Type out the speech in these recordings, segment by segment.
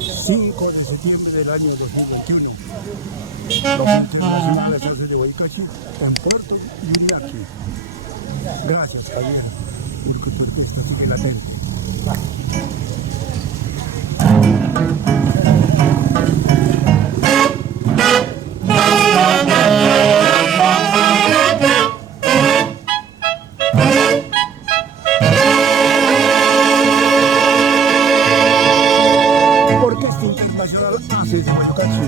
5 de septiembre del año 2021. Los internacionales socios de Huaycachi en Puerto Yuriaki. Gracias, Javier, porque tu orquesta sigue latente. Orquesta Internacional ACES de Huaycachi.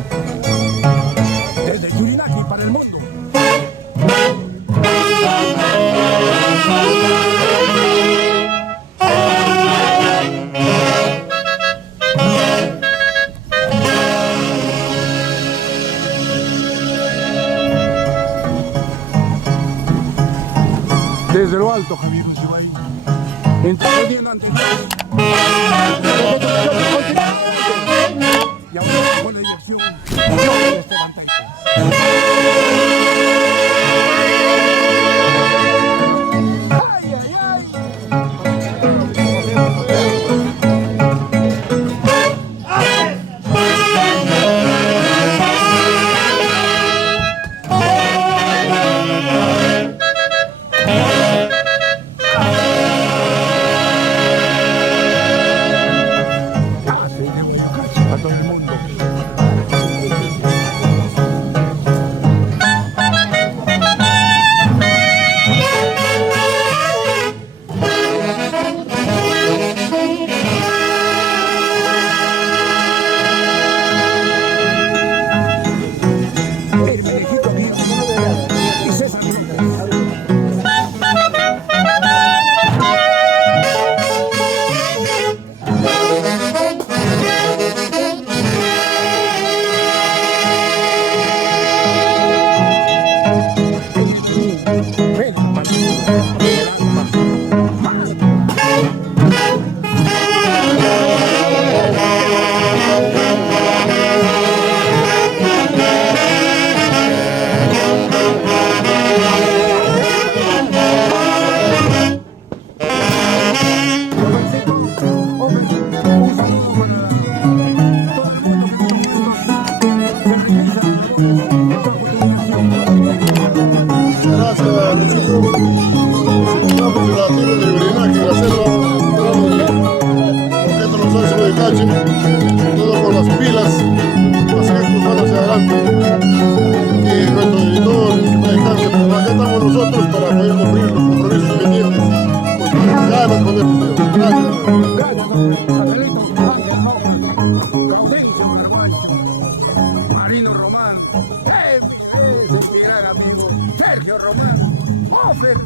Desde Churinaki para el mundo. Desde lo alto, Javier Ucibay, intercediendo ante Dios. Y ahora con la dirección de Esteban Taita. ¡Ay, ay, ay! A todo el mundo. Hermenegildo Díaz y César López. Todo con las pilas, hacer manos hacia adelante. Y nuestro director, que descanse, pero acá estamos nosotros para poder cumplir los compromisos pendientes. Porque ganas con el Gracias. Gracias, Angelito, Gaudencio Paraguay, Marino Román, mi gran amigo Sergio Román, Offer.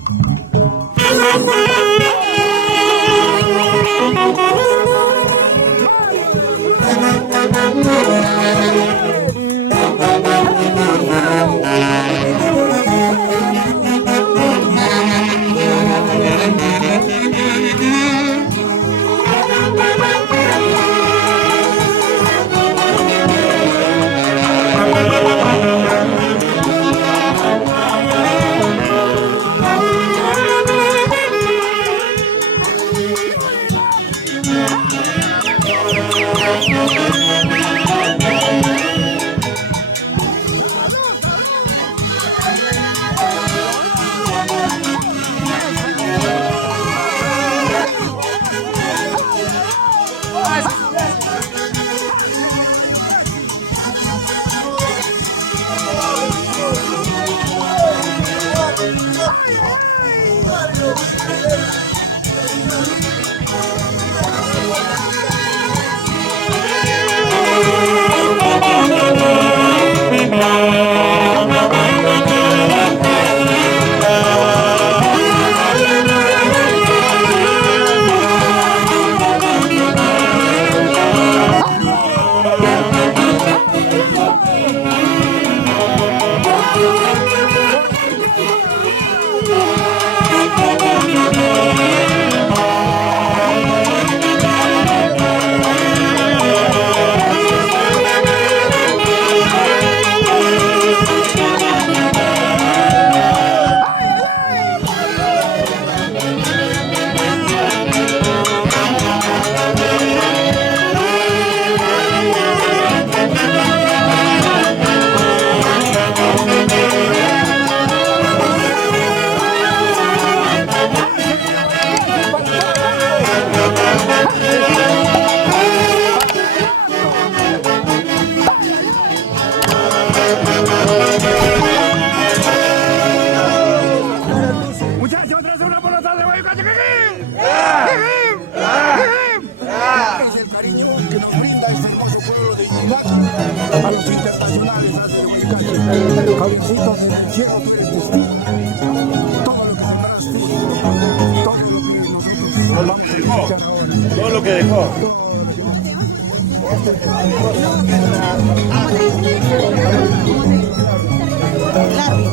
brinda este hermoso pueblo de Iquimachi a los internacionales de Huaycachi. Jovencitos del cielo, tú eres testigo. Todo lo que sembraste, todo lo que nosotros vamos a escuchar ahora. Todo lo que dejó. Claro.